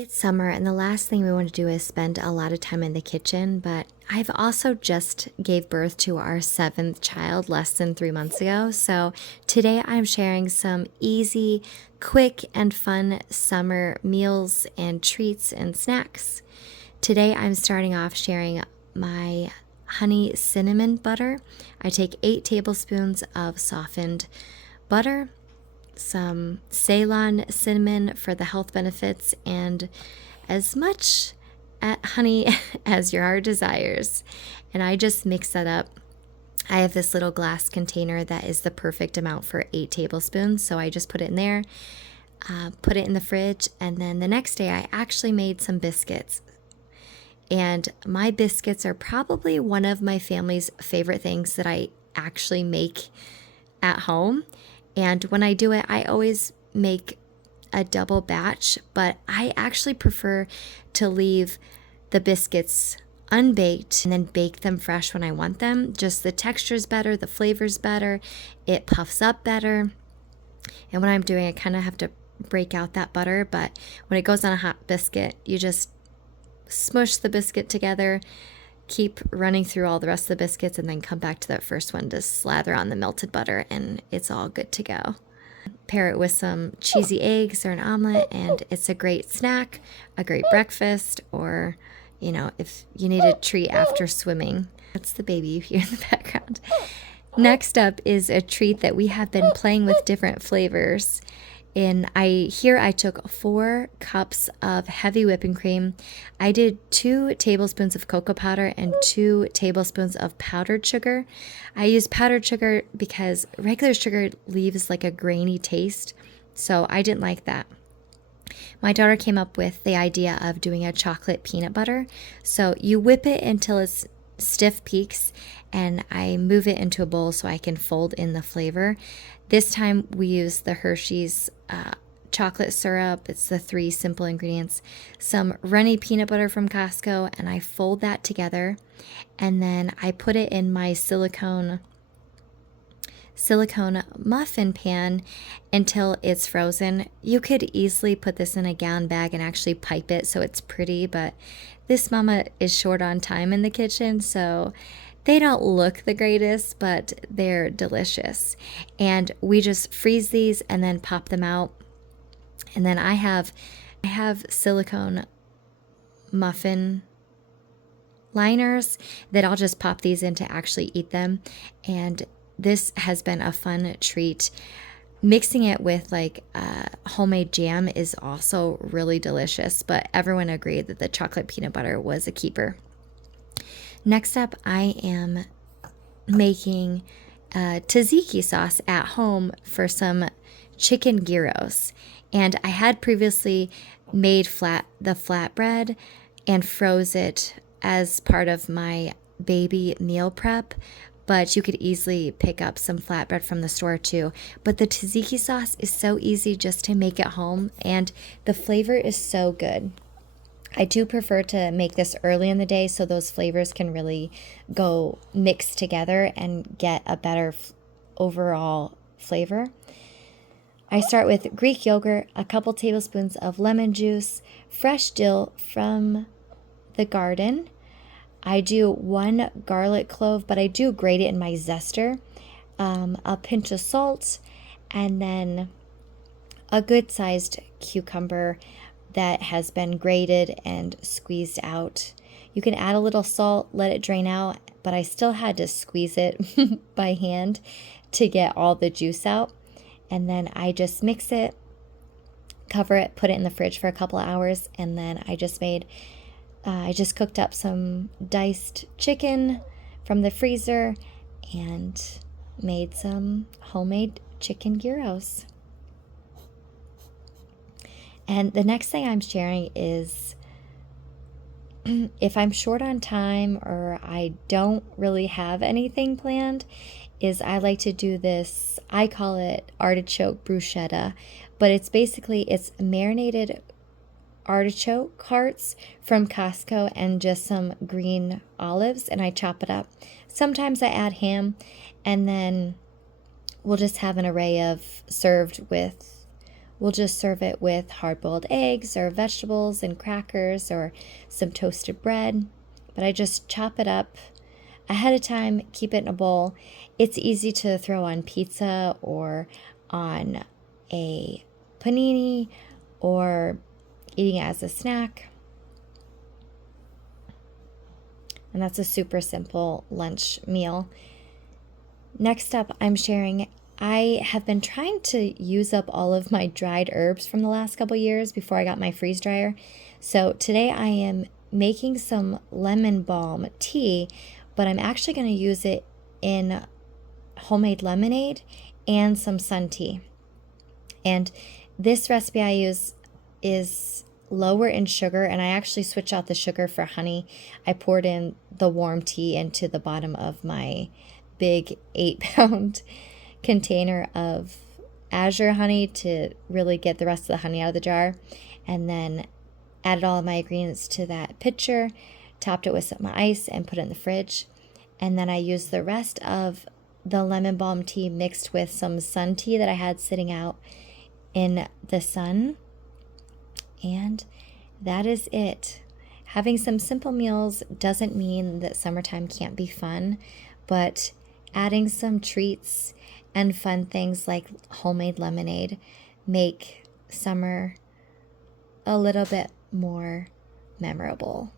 It's summer, and the last thing we want to do is spend a lot of time in the kitchen, but I've also just gave birth to our seventh child less than 3 months ago. So today I'm sharing some easy, quick, and fun summer meals and treats and snacks. Today I'm starting off sharing my honey cinnamon butter. I take 8 tablespoons of softened butter, some Ceylon cinnamon for the health benefits, and as much honey as your heart desires. And I just mix that up. I have this little glass container that is the perfect amount for 8 tablespoons. So I just put it in there, put it in the fridge, and then the next day I actually made some biscuits. And my biscuits are probably one of my family's favorite things that I actually make at home. And when I do it, I always make a double batch, but I actually prefer to leave the biscuits unbaked and then bake them fresh when I want them. Just the texture's better, the flavor's better, it puffs up better. And when I'm doing it, I kind of have to break out that butter, but when it goes on a hot biscuit, you just smush the biscuit together, keep running through all the rest of the biscuits, and then come back to that first one to slather on the melted butter, and it's all good to go. Pair it with some cheesy eggs or an omelet, and it's a great snack, a great breakfast, or, if you need a treat after swimming. That's the baby you hear in the background. Next up is a treat that we have been playing with different flavors. I took 4 cups of heavy whipping cream. I did 2 tablespoons of cocoa powder and 2 tablespoons of powdered sugar. I use powdered sugar because regular sugar leaves like a grainy taste, so I didn't like that. My daughter came up with the idea of doing a chocolate peanut butter. So you whip it until it's stiff peaks, and I move it into a bowl so I can fold in the flavor. This time we use the Hershey's chocolate syrup. It's the 3 simple ingredients, some runny peanut butter from Costco, and I fold that together, and then I put it in my silicone muffin pan until it's frozen. You could easily put this in a gallon bag and actually pipe it so it's pretty, but this mama is short on time in the kitchen, so they don't look the greatest, but they're delicious. And we just freeze these and then pop them out. And then I have silicone muffin liners that I'll just pop these in to actually eat them. And this has been a fun treat. Mixing it with homemade jam is also really delicious, but everyone agreed that the chocolate peanut butter was a keeper. Next up, I am making tzatziki sauce at home for some chicken gyros. And I had previously made the flatbread and froze it as part of my baby meal prep, but you could easily pick up some flatbread from the store too. But the tzatziki sauce is so easy just to make at home, and the flavor is so good. I do prefer to make this early in the day so those flavors can really go mix together and get a better overall flavor. I start with Greek yogurt, a couple tablespoons of lemon juice, fresh dill from the garden. I do 1 garlic clove, but I do grate it in my zester, a pinch of salt, and then a good-sized cucumber that has been grated and squeezed out. You can add a little salt, let it drain out, but I still had to squeeze it by hand to get all the juice out. And then I just mix it, cover it, put it in the fridge for a couple of hours, and then I just cooked up some diced chicken from the freezer and made some homemade chicken gyros. And the next thing I'm sharing is if I'm short on time or I don't really have anything planned, is I like to do this, I call it artichoke bruschetta, but it's marinated artichoke hearts from Costco and just some green olives, and I chop it up. Sometimes I add ham, and then we'll just have an array of served with we'll just serve it with hard-boiled eggs or vegetables and crackers or some toasted bread. But I just chop it up ahead of time, keep it in a bowl. It's easy to throw on pizza or on a panini or eating it as a snack. And that's a super simple lunch meal. Next up, I'm sharing, I have been trying to use up all of my dried herbs from the last couple years before I got my freeze dryer. So today I am making some lemon balm tea, but I'm actually going to use it in homemade lemonade and some sun tea. And this recipe I use is lower in sugar, and I actually switched out the sugar for honey. I poured in the warm tea into the bottom of my big 8-pound container of azure honey to really get the rest of the honey out of the jar, and then added all of my ingredients to that pitcher, topped it with some ice, and put it in the fridge. And then I used the rest of the lemon balm tea mixed with some sun tea that I had sitting out in the sun. And that is it. Having some simple meals doesn't mean that summertime can't be fun, but adding some treats and fun things like homemade lemonade make summer a little bit more memorable.